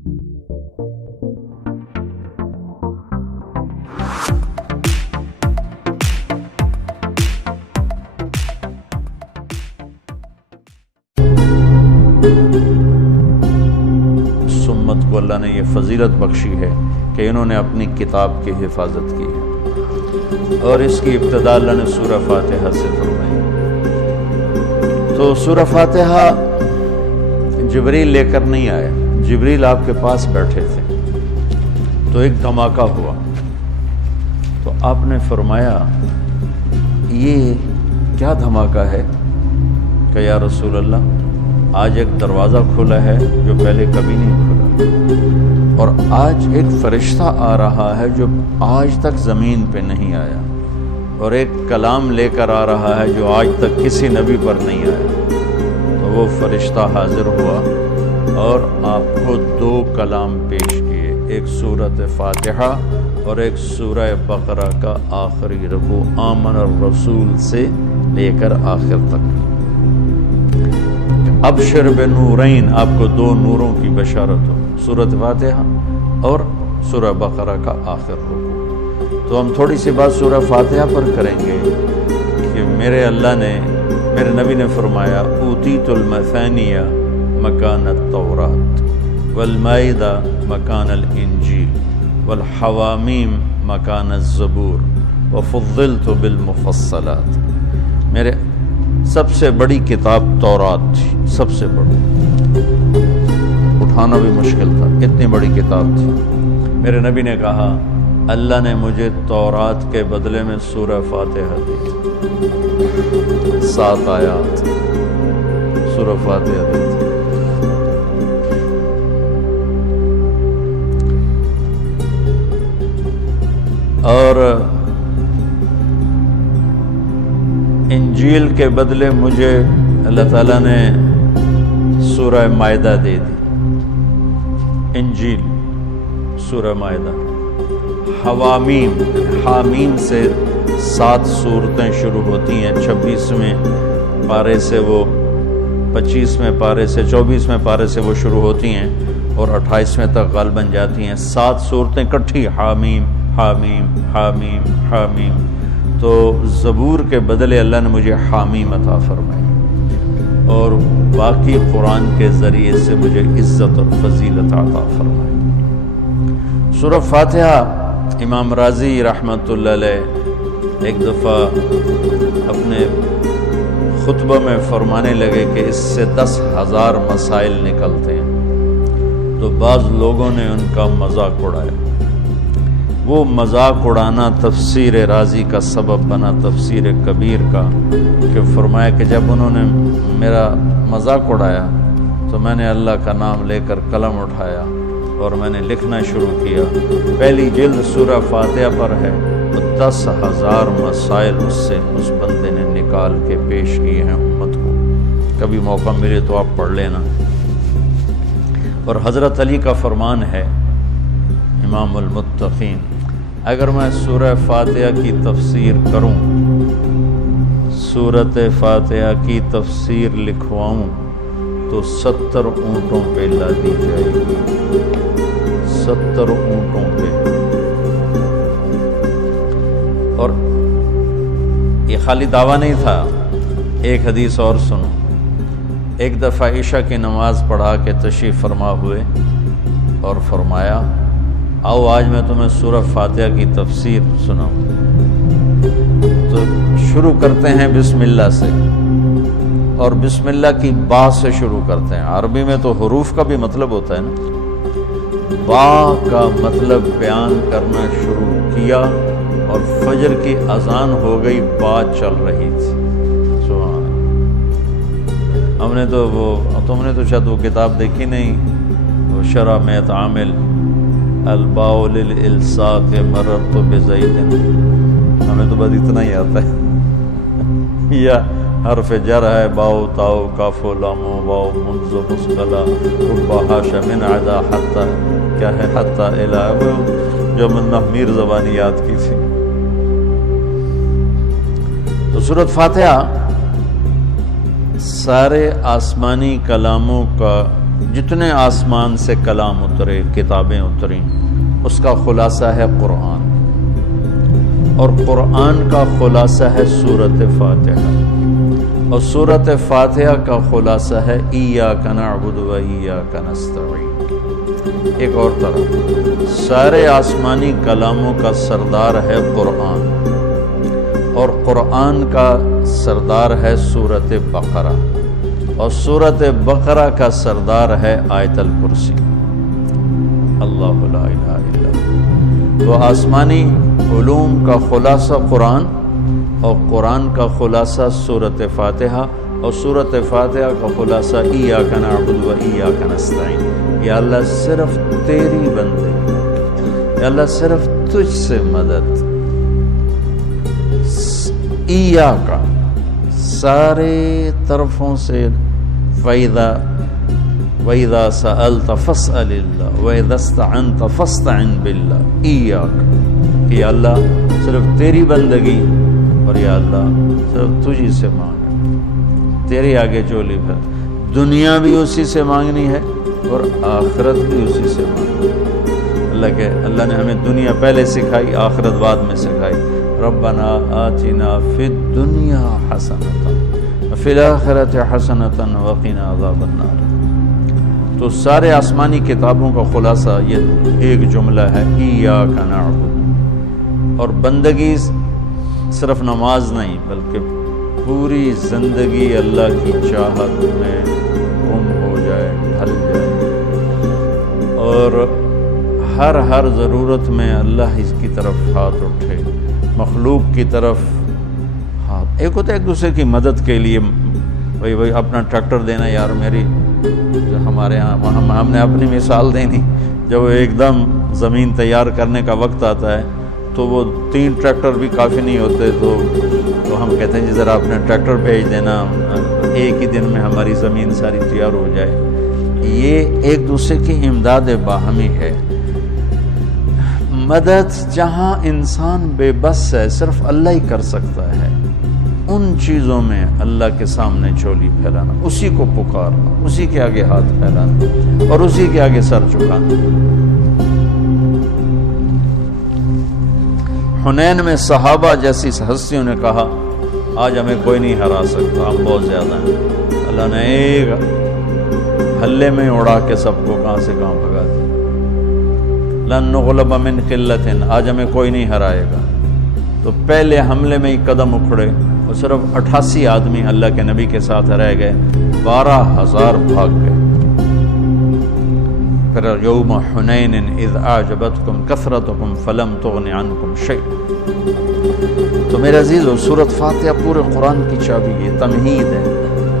سمت کو اللہ نے یہ فضیلت بخشی ہے کہ انہوں نے اپنی کتاب کی حفاظت کی ہے، اور اس کی ابتدا اللہ نے سورہ فاتحہ سے فرمائی۔ تو سورہ فاتحہ جبریل لے کر نہیں آئے، جبریل آپ کے پاس بیٹھے تھے، تو ایک دھماکہ ہوا، تو آپ نے فرمایا یہ کیا دھماکہ ہے؟ کہ یا رسول اللہ آج ایک دروازہ کھلا ہے جو پہلے کبھی نہیں کھلا، اور آج ایک فرشتہ آ رہا ہے جو آج تک زمین پہ نہیں آیا، اور ایک کلام لے کر آ رہا ہے جو آج تک کسی نبی پر نہیں آیا۔ تو وہ فرشتہ حاضر ہوا اور آپ کو دو کلام پیش کیے، ایک سورۃ فاتحہ اور ایک سورہ بقرہ کا آخری رکوع، آمن الرسول سے لے کر آخر تک۔ ابشر بنورین، آپ کو دو نوروں کی بشارت ہو، سورۃ فاتحہ اور سورہ بقرہ کا آخر رکوع۔ تو ہم تھوڑی سی بات سورہ فاتحہ پر کریں گے کہ میرے اللہ نے، میرے نبی نے فرمایا اوتیت المثانیہ مکان التورات والمائدہ مکان الانجیل والحوامیم مکان الزبور وفضلت بالمفصلات۔ میرے سب سے بڑی کتاب تورات تھی، سب سے بڑی، اٹھانا بھی مشکل تھا، اتنی بڑی کتاب تھی۔ میرے نبی نے کہا اللہ نے مجھے تورات کے بدلے میں سورہ فاتحہ دی، 7 آیات سورہ فاتحہ دی تھی۔ اور انجیل کے بدلے مجھے اللہ تعالیٰ نے سورہ مائدہ دے دی، انجیل سورہ مائدہ۔ حوامیم، حامیم سے 7 سورتیں شروع ہوتی ہیں، 26ویں پارے سے وہ 25ویں پارے سے 24ویں پارے سے وہ شروع ہوتی ہیں اور 28ویں تک غالباً جاتی ہیں، 7 سورتیں کٹھی، حامیم حامیم حامیم حامیم۔ تو زبور کے بدلے اللہ نے مجھے حامیم عطا فرمائی، اور باقی قرآن کے ذریعے سے مجھے عزت اور فضیلت عطا فرمائی۔ سورہ فاتحہ امام رازی رحمۃ اللہ علیہ ایک دفعہ اپنے خطبہ میں فرمانے لگے کہ اس سے 10,000 مسائل نکلتے ہیں، تو بعض لوگوں نے ان کا مذاق اڑایا۔ وہ مذاق اڑانا تفسیر رازی کا سبب بنا، تفسیر کبیر کا، کہ فرمایا کہ جب انہوں نے میرا مذاق اڑایا تو میں نے اللہ کا نام لے کر قلم اٹھایا اور میں نے لکھنا شروع کیا۔ پہلی جلد سورہ فاتحہ پر ہے، تو 10,000 مسائل اس سے اس بندے نے نکال کے پیش کیے ہیں امت کو۔ کبھی موقع ملے تو آپ پڑھ لینا۔ اور حضرت علی کا فرمان ہے، امام المتقین، اگر میں سورہ فاتحہ کی تفسیر کروں، سورۃ فاتحہ کی تفسیر لکھواؤں، تو 70 اونٹوں پہ لادی جائے گی، 70 اونٹوں پہ۔ اور یہ خالی دعویٰ نہیں تھا، ایک حدیث اور سنو۔ ایک دفعہ عشاء کی نماز پڑھا کے تشریف فرما ہوئے اور فرمایا آؤ آج میں تمہیں سورہ فاتحہ کی تفسیر سناؤں۔ تو شروع کرتے ہیں بسم اللہ سے، اور بسم اللہ کی با سے شروع کرتے ہیں۔ عربی میں تو حروف کا بھی مطلب ہوتا ہے نا، با کا مطلب بیان کرنا شروع کیا، اور فجر کی اذان ہو گئی، با چل رہی تھی۔ سبحان اللہ۔ ہم نے تو تم نے تو شاید وہ کتاب دیکھی نہیں، وہ شرح میں تعامل الباء للالصاق مررت بزید، ہمیں تو بس اتنا ہی آتا ہے۔ یا حرف جر ہے، باؤ تاؤ کاف و لام و واؤ منز و مسقلہ رب حاش من عدا حتی، کیا ہے حتی الہ، جو من میر زبانی یاد کی تھی۔ تو سورۃ فاتحہ سارے آسمانی کلاموں کا جتنے آسمان سے کلام اترے، کتابیں اتریں، اس کا خلاصہ ہے قرآن، اور قرآن کا خلاصہ ہے سورۃ فاتحہ، اور سورۃ فاتحہ کا خلاصہ ہے ایاک نعبد و ایاک نستعین۔ ایک اور طرح، سارے آسمانی کلاموں کا سردار ہے قرآن، اور قرآن کا سردار ہے سورۃ بقرہ، اور سورۃ بقرہ کا سردار ہے آیت الکرسی، اللہ لا الہ الا اللہ۔ تو آسمانی علوم کا خلاصہ قرآن، اور قرآن کا خلاصہ سورۃ فاتحہ، اور سورۃ فاتحہ کا خلاصہ ایاک نعبد و ایاک نستعین۔ یا اللہ صرف تیری بندگی، یا اللہ صرف تجھ سے مدد، ایاک سارے طرفوں سے، وَإِذَا سَأَلْتَ فَاسْأَلِ اللَّهَ وَإِذَا اسْتَعَنْتَ فَاسْتَعِنْ بِاللَّهِ ایاک، کہ یا اللہ صرف تیری بندگی، اور یا اللہ صرف تجھی سے مانگ، تیرے آگے جھولی بھر، دنیا بھی اسی سے مانگنی ہے اور آخرت بھی اسی سے مانگنی ہے۔ اللہ نے ہمیں دنیا پہلے سکھائی، آخرت بعد میں سکھائی۔ ربنا آتنا فی الدنیا حسنۃ وفی الآخرۃ حسنۃ وقنا عذاب النار۔ تو سارے آسمانی کتابوں کا خلاصہ یہ ایک جملہ ہے، ایاک نعبد۔ اور بندگی صرف نماز نہیں، بلکہ پوری زندگی اللہ کی چاہت میں گم ہو جائے، ڈھل جائے، اور ہر ضرورت میں اللہ اس کی طرف ہاتھ اٹھے، مخلوق کی طرف ہاتھ۔ ایک ہوتا ہے ایک دوسرے کی مدد کے لیے، وہی اپنا ٹریکٹر دینا، یار میری ہمارے ہاں ہم نے اپنی مثال دینی، جب ایک دم زمین تیار کرنے کا وقت آتا ہے تو وہ 3 ٹریکٹر بھی کافی نہیں ہوتے، تو ہم کہتے ہیں جی ذرا اپنا ٹریکٹر بھیج دینا، ایک ہی دن میں ہماری زمین ساری تیار ہو جائے۔ یہ ایک دوسرے کی امداد باہمی ہے۔ مدد جہاں انسان بے بس ہے، صرف اللہ ہی کر سکتا ہے، ان چیزوں میں اللہ کے سامنے جھولی پھیلانا، اسی کو پکارنا، اسی کے آگے ہاتھ پھیلانا، اور اسی کے آگے سر جھکانا۔ حنین میں صحابہ جیسی ہستیوں نے کہا آج ہمیں کوئی نہیں ہرا سکتا، ہم بہت زیادہ ہیں۔ اللہ نے ایک حلے میں اڑا کے سب کو کہاں سے کہاں بھگا دیا۔ لن نغلب من قلت، آج ہمیں کوئی نہیں ہرائے گا۔ تو پہلے حملے میں ہی قدم اکھڑے، اور صرف 88 آدمی اللہ کے نبی کے ساتھ رہ گئے، 12,000 بھاگ گئے۔ پھر یوم حنین اذ اعجبتکم کثرتکم فلم تغن عنکم شیء۔ تو میرے عزیزو، سورۃ فاتحہ پورے قرآن کی چابی ہے، تمہید ہے۔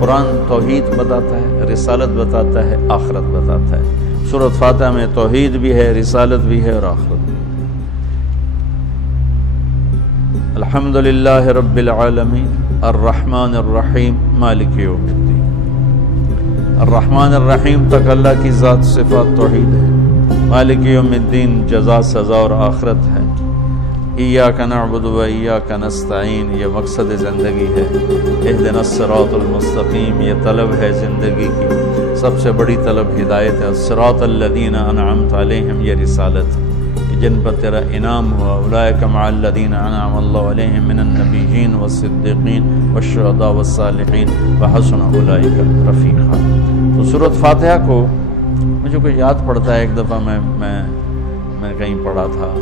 قرآن توحید بتاتا ہے، رسالت بتاتا ہے، آخرت بتاتا ہے۔ سورۃ فاتحہ میں توحید بھی ہے، رسالت بھی ہے، اور آخرت بھی ہے۔ الحمدللہ رب العالمین الرحمن الرحیم مالک یوم الدین۔ الرحمن الرحیم تک اللہ کی ذات صفات توحید ہے، مالک یوم الدین جزا سزا اور آخرت ہے۔ ایاک نعبد و ایاک نستعین یہ مقصد زندگی ہے۔ اہدنا الصراط المستقیم یہ طلب ہے زندگی کی، سب سے بڑی طلب ہدایت ہے۔ الصراط الذین انعمت علیہم یہ رسالت جن پر تیرا انعام ہوا، اولئک مع الذین انعم اللہ علیہم من النبیین والصدیقین والشہداء والصالحین وحسن اولئک رفیقا۔ تو سورۃ فاتحہ کو مجھے کوئی یاد پڑتا ہے، ایک دفعہ میں کہیں پڑھا تھا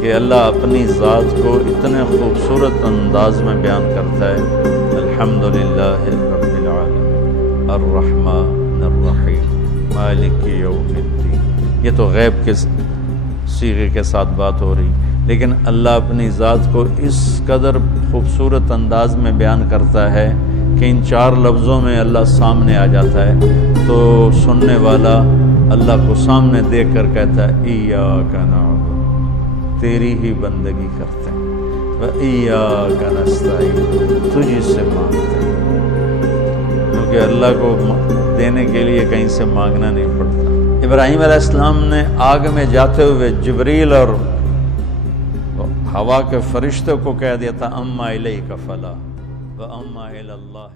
کہ اللہ اپنی ذات کو اتنے خوبصورت انداز میں بیان کرتا ہے، الحمدللہ رب العالمین الرحمن الرحیم مالک یوم الدین۔ یہ تو غیب کے صیغے کے ساتھ بات ہو رہی، لیکن اللہ اپنی ذات کو اس قدر خوبصورت انداز میں بیان کرتا ہے کہ ان 4 لفظوں میں اللہ سامنے آ جاتا ہے، تو سننے والا اللہ کو سامنے دیکھ کر کہتا ہے ایاک نعبد، تیری ہی بندگی کرتے ہیں، و ایاک نستعین، تجھ سے مانگتے ہیں، کیونکہ اللہ کو دینے کے لیے کہیں سے مانگنا نہیں پڑتا۔ ابراہیم علیہ السلام نے آگ میں جاتے ہوئے جبریل اور ہوا کے فرشتے کو کہہ دیا تھا اما الیک فلا و اما الی اللہ